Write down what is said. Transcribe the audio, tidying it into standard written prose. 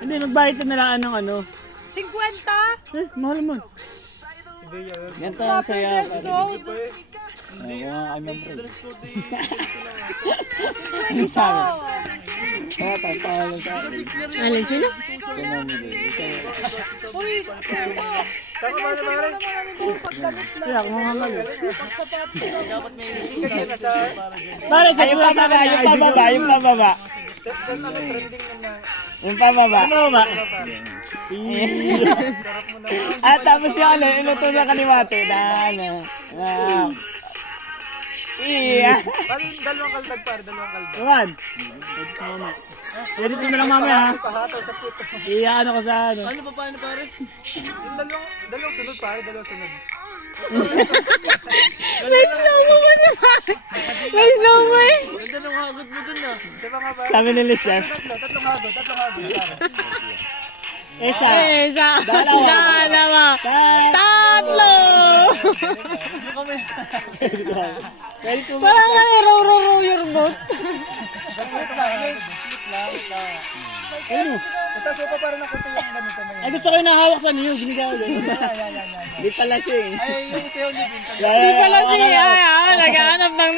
Hindi, magbayad ka na lang ng ano. 50? Mahal mo. Ganito ang saya. Let's go. Ano bro? Ano sabi? Kaya tatawag sa akin. Alin sila? Ganun mo din. Uy, Tama ba naman? Kaya kung mga malo. Dapat may ganyan na sa... Para sa Yung pababa, yung pababa, yung pababa. Tapos ano trending na Yung pababa. Ano ba? At tapos yung ano, iluto sa kaliwate na ano. Iya. Bali, dalawang kaldag pare, dalawang kaldag. Iwan. Edit mo lang mamaya ha. Pahataw sa puto. Iyaano ko sa ano. Ano pa paano pare? Yung dalawang sunod pare, dalawang sunod. may snow mo naman. May snow mo eh. Ganda ng hagod mo dun ah. Sa mga pare. Sabi ni Lisef. Tatlong hagod pare. Isa. Isa. Dalawa. Tatlo. Parang row your boat. Ano? Tapos pa para na kunti yung ganito na Ay gusto ko yung nahawak sa niyo. Ginigaw yun. Di pala sing. Ay, yung sayo ni Bin. Di pala siya. Naghahanap ng